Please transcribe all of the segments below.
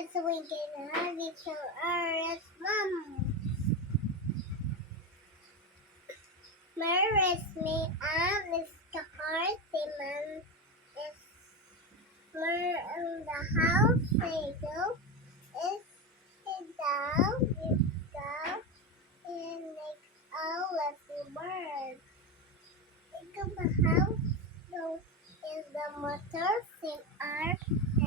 It's a winking on it so earth, mum. Merris me up, Mr. Hearty, mum. It's mer in the house, they go. It's it down, it's down, and make all of the birds. Think of the house, no, in the motor, sing art.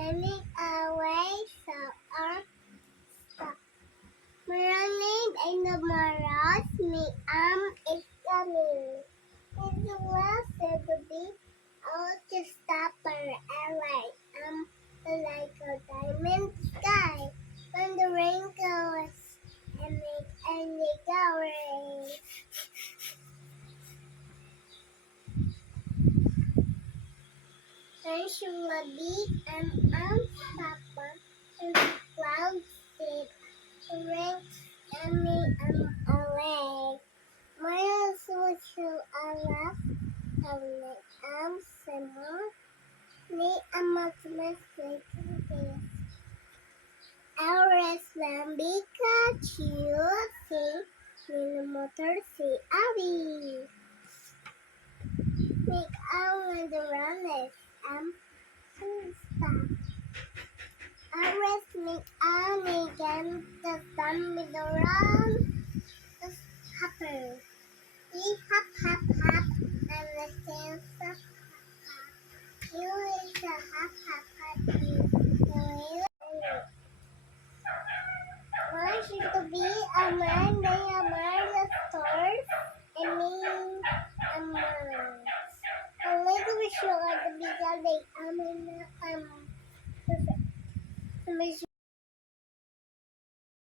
And make our way so our stop. Running in the morass, me arm Then she will be an unstopper and the clouds sit. Rain and away. My social Allah and am simple. Me am optimistic. Our Islamica choosing millimeter see Avi. Make our the runners am. Our make army again the sun with the. The hopper. We hop hop hop and the dance hop hop. You is a hop hop hop you. To be a man, they are man the stars, and me little bit sure to